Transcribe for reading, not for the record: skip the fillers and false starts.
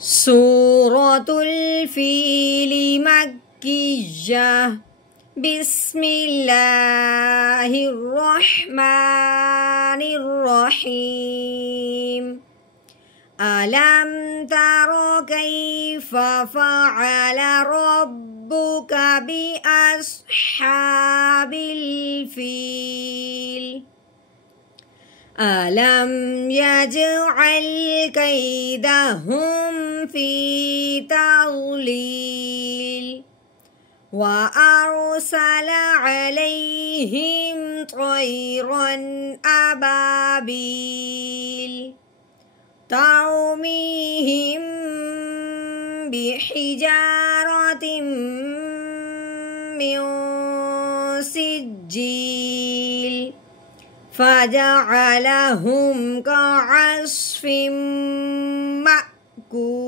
سورة الفيل مكية. بسم الله الرحمن الرحيم. ألم تر كيف فعل ربك بأصحاب الفيل؟ ألم يجعل كيدهم في تضليل وأرسل عليهم طيرا أبابيل ترميهم بحجارة من سجيل فجعلهم كعصف مأكول.